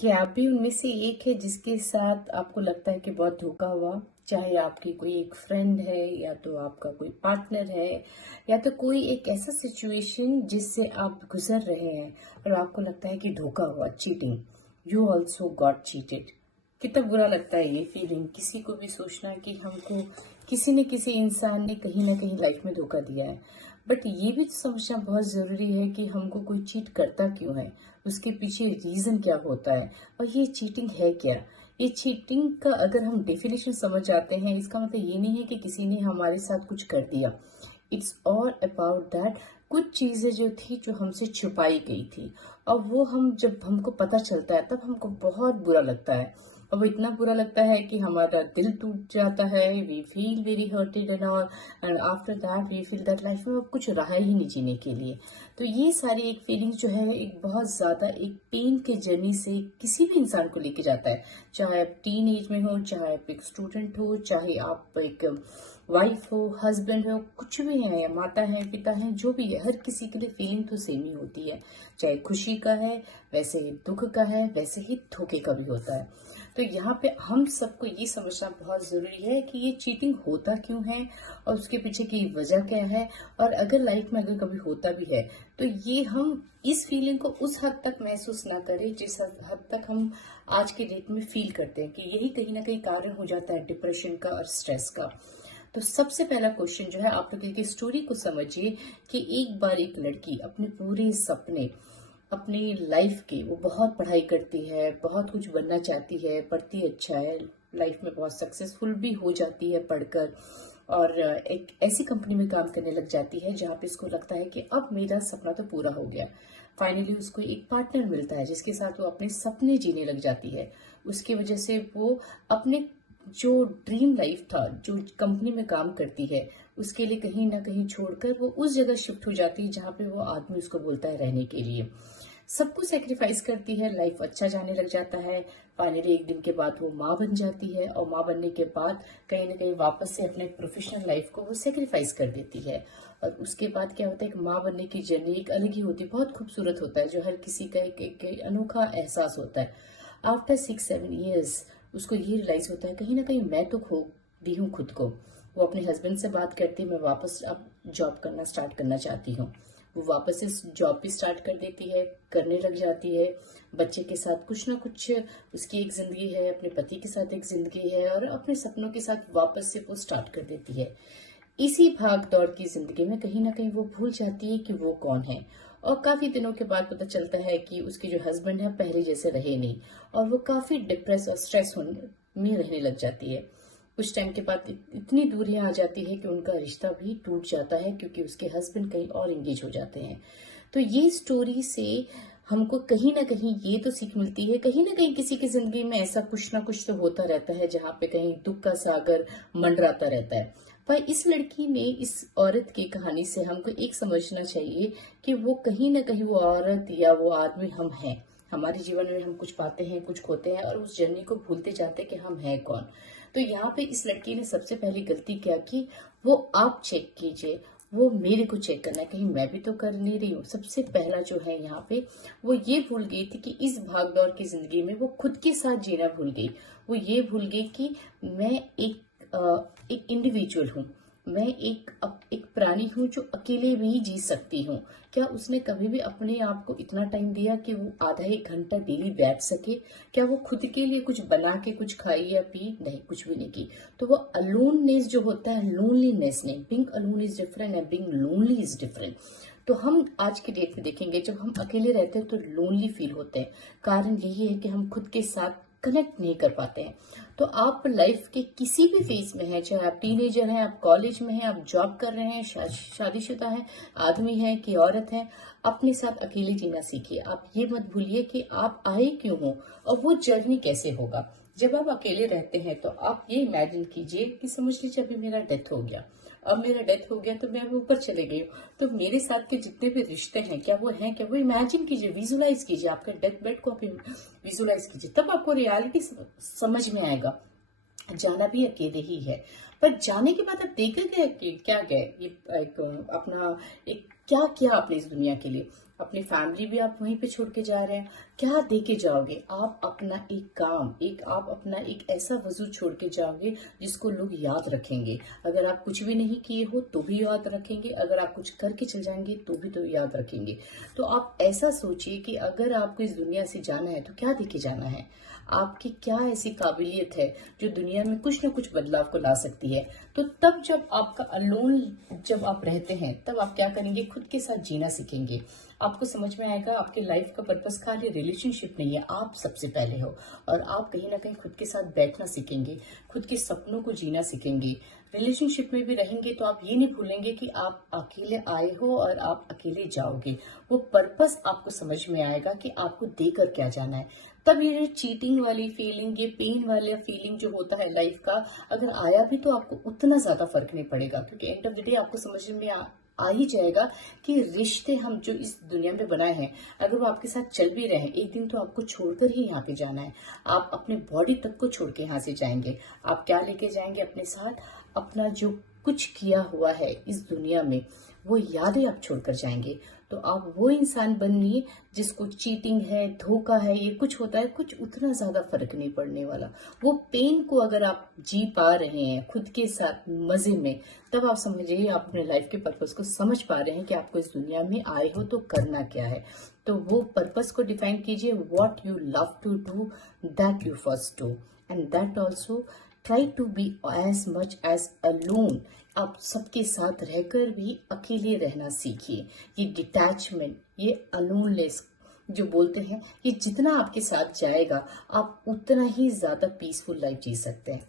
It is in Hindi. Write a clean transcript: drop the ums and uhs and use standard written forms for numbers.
क्या आप भी उनमें से एक है जिसके साथ आपको लगता है कि बहुत धोखा हुआ? चाहे आपकी कोई एक फ्रेंड है या तो आपका कोई पार्टनर है या तो कोई एक ऐसा सिचुएशन जिससे आप गुजर रहे हैं और आपको लगता है कि धोखा हुआ, cheating, you also got cheated. कितना बुरा लगता है ये फीलिंग, किसी को भी सोचना कि हमको किसी न किसी इंसान ने कहीं ना कहीं लाइफ में धोखा दिया है। बट ये भी समझना बहुत ज़रूरी है कि हमको कोई चीट करता क्यों है, उसके पीछे रीज़न क्या होता है और ये चीटिंग है क्या। ये चीटिंग का अगर हम डेफिनेशन समझ जाते हैं, इसका मतलब ये नहीं है कि किसी ने हमारे साथ कुछ कर दिया। इट्स ऑल अबाउट दैट कुछ चीज़ें जो थी जो हमसे छुपाई गई थी और वो हम जब हमको पता चलता है तब हमको बहुत बुरा लगता है। और वो इतना बुरा लगता है कि हमारा दिल टूट जाता है, we feel very hurted and all, and after that we feel that life में अब कुछ रहा ही नहीं जीने के लिए। तो ये सारी एक फीलिंग जो है एक बहुत ज़्यादा एक पेन के जर्नी से किसी भी इंसान को लेके जाता है। चाहे आप टीन एज में हो, चाहे आप एक स्टूडेंट हो, चाहे आप एक वाइफ हो, हस्बैंड हो, कुछ भी है, या माता है, पिता है, जो भी है, हर किसी के लिए फीलिंग तो सेम ही होती है। चाहे खुशी का है, वैसे ही दुख का है, वैसे ही धोखे का भी होता है। तो यहाँ पे हम सबको ये समझना बहुत जरूरी है कि ये चीटिंग होता क्यों है और उसके पीछे की वजह क्या है। और अगर लाइफ में अगर कभी होता भी है तो ये हम इस फीलिंग को उस हद तक महसूस ना करें जिस हद तक हम आज के डेट में फील करते हैं, कि यही कहीं ना कहीं कारण हो जाता है डिप्रेशन का और स्ट्रेस का। तो सबसे पहला क्वेश्चन जो है, आप लोग की स्टोरी को समझिए कि एक बार एक लड़की अपने पूरे सपने, अपनी लाइफ के, वो बहुत पढ़ाई करती है, बहुत कुछ बनना चाहती है, पढ़ती अच्छा है, लाइफ में बहुत सक्सेसफुल भी हो जाती है पढ़कर, और एक ऐसी कंपनी में काम करने लग जाती है जहाँ पे इसको लगता है कि अब मेरा सपना तो पूरा हो गया। फाइनली उसको एक पार्टनर मिलता है जिसके साथ वो अपने सपने जीने लग जाती है। उसकी वजह से वो अपने जो ड्रीम लाइफ था, जो कंपनी में काम करती है, उसके लिए कहीं ना कहीं छोड़कर वो उस जगह शिफ्ट हो जाती है जहाँ पे वो आदमी उसको बोलता है रहने के लिए। सब कुछ सेक्रीफाइस करती है, लाइफ अच्छा जाने लग जाता है। फाइनली एक दिन के बाद वो माँ बन जाती है और माँ बनने के बाद कहीं ना कहीं वापस से अपने प्रोफेशनल लाइफ को वो सेक्रीफाइस कर देती है। और उसके बाद क्या होता है कि माँ बनने की जर्नी एक अलग ही होती है, बहुत खूबसूरत होता है, जो हर किसी का एक अनोखा एहसास होता है। आफ्टर 6-7 ईयर्स उसको ये रियलाइज होता है कहीं ना कहीं मैं तो खो दी हूँ खुद को। वो अपने हस्बैंड से बात करती है, मैं वापस अब जॉब करना स्टार्ट करना चाहती हूँ। वो वापस से जॉब भी स्टार्ट कर देती है, करने लग जाती है। बच्चे के साथ कुछ ना कुछ उसकी एक जिंदगी है, अपने पति के साथ एक जिंदगी है, और अपने सपनों के साथ वापस से वो स्टार्ट कर देती है। इसी भाग दौड़ की जिंदगी में कहीं ना कहीं वो भूल जाती है कि वो कौन है। और काफी दिनों के बाद पता चलता है कि उसके जो हस्बैंड है पहले जैसे रहे नहीं, और वो काफी डिप्रेस और स्ट्रेस में रहने लग जाती है। कुछ टाइम के बाद इतनी दूरियां आ जाती है कि उनका रिश्ता भी टूट जाता है, क्योंकि उसके हस्बैंड कहीं और एंगेज हो जाते हैं। तो ये स्टोरी से हमको कहीं ना कहीं ये तो सीख मिलती है, कहीं ना कहीं किसी की जिंदगी में ऐसा कुछ ना कुछ तो होता रहता है जहाँ पे कहीं दुख का सागर मंडराता रहता है। पर इस लड़की ने, इस औरत की कहानी से हमको एक समझना चाहिए कि वो कहीं ना कहीं वो औरत या वो आदमी हम हैं। हमारे जीवन में हम कुछ पाते हैं, कुछ खोते हैं, और उस जर्नी को भूलते जाते हैं कि हम हैं कौन। तो यहाँ पे इस लड़की ने सबसे पहली गलती क्या की, वो आप चेक कीजिए, वो मेरे को चेक करना है, कहीं मैं भी तो कर नहीं रही हूँ। सबसे पहला जो है यहाँ पे, वो ये भूल गई थी कि इस भागदौड़ की जिंदगी में वो खुद के साथ जीना भूल गई। वो ये भूल गई कि मैं एक इंडिविजुअल हूँ, मैं एक प्राणी हूँ जो अकेले भी जी सकती हूँ। क्या उसने कभी भी अपने आप को इतना टाइम दिया कि वो आधा एक घंटा डेली बैठ सके? क्या वो खुद के लिए कुछ बना के कुछ खाई या पी? नहीं, कुछ भी नहीं की। तो वो अलोननेस जो होता है, लोनलीनेस नहीं, being alone is different and being lonely is different. तो हम आज की डेट में देखेंगे, जब हम अकेले रहते हैं तो लोनली फील होते हैं। कारण यही है कि हम खुद के साथ कनेक्ट नहीं कर पाते हैं। तो आप लाइफ के किसी भी फेज में हैं, चाहे आप टीनेजर हैं, आप कॉलेज में हैं, आप जॉब कर रहे हैं, शादीशुदा हैं, आदमी है कि औरत है, अपने साथ अकेले जीना सीखिए। आप ये मत भूलिए कि आप आए क्यों हो और वो जर्नी कैसे होगा। जब आप अकेले रहते हैं तो आप ये इमेजिन कीजिए कि समझ लीजिए अभी मेरा डेथ हो गया, अब मेरा डेथ हो गया तो मैं अब ऊपर चले गई हूँ, तो मेरे साथ के जितने भी रिश्ते हैं क्या वो हैं? क्या वो इमेजिन कीजिए, विजुलाइज कीजिए, आपके डेथ बेड को आप विजुलाइज कीजिए, तब आपको रियलिटी समझ में आएगा। जाना भी अकेले ही है, पर जाने के बाद आप देख गए कि क्या गए, ये एक अपना एक क्या किया आपने इस दुनिया के लिए। अपनी फैमिली भी आप वहीं पे छोड़ के जा रहे हैं। क्या दे के जाओगे? आप अपना एक काम, आप अपना एक ऐसा वजूद छोड़ के जाओगे जिसको लोग याद रखेंगे। अगर आप कुछ भी नहीं किए हो तो भी याद रखेंगे, अगर आप कुछ करके चल जाएंगे तो भी तो याद रखेंगे। तो आप ऐसा सोचिए कि अगर आपको इस दुनिया से जाना है तो क्या दे के जाना है? आपकी क्या ऐसी काबिलियत है जो दुनिया में कुछ ना कुछ बदलाव को ला सकती है? तो तब जब आपका अलोन जब आप रहते हैं तब आप क्या करेंगे? खुद के साथ जीना सीखेंगे। आपको समझ में आएगा आपके लाइफ का पर्पस खाली रिलेशनशिप नहीं है, आप सबसे पहले हो। और आप कहीं ना कहीं खुद के साथ बैठना सीखेंगे, खुद के सपनों को जीना सीखेंगे। रिलेशनशिप में भी रहेंगे तो आप ये नहीं भूलेंगे कि आप अकेले आए हो और आप अकेले जाओगे। वो पर्पस आपको समझ में आएगा कि आपको देकर क्या जाना है। तब ये चीटिंग वाली फीलिंग, ये पेन वाला फीलिंग जो होता है लाइफ का, अगर आया भी तो आपको उतना ज्यादा फर्क नहीं पड़ेगा, क्योंकि एंड ऑफ द डे आपको समझ में आ ही जाएगा कि रिश्ते हम जो इस दुनिया में बनाए हैं, अगर वो आपके साथ चल भी रहे हैं, एक दिन तो आपको छोड़कर ही यहाँ पे जाना है। आप अपने बॉडी तक को छोड़ के यहाँ से जाएंगे। आप क्या लेके जाएंगे अपने साथ? अपना जो कुछ किया हुआ है इस दुनिया में, वो यादें आप छोड़कर जाएंगे। तो आप वो इंसान बनिए जिसको चीटिंग है, धोखा है, ये कुछ होता है, कुछ उतना ज्यादा फर्क नहीं पड़ने वाला। वो पेन को अगर आप जी पा रहे हैं खुद के साथ मजे में, तब आप समझिए आप अपने लाइफ के पर्पस को समझ पा रहे हैं कि आपको इस दुनिया में आए हो तो करना क्या है। तो वो पर्पस को डिफाइन कीजिए। What you love to do, that you first do, and that also try to be as much as alone. आप सबके साथ रहकर भी अकेले रहना सीखिए। ये डिटैचमेंट, ये अलोनलेस जो बोलते हैं, ये जितना आपके साथ जाएगा आप उतना ही ज्यादा पीसफुल लाइफ जी सकते हैं।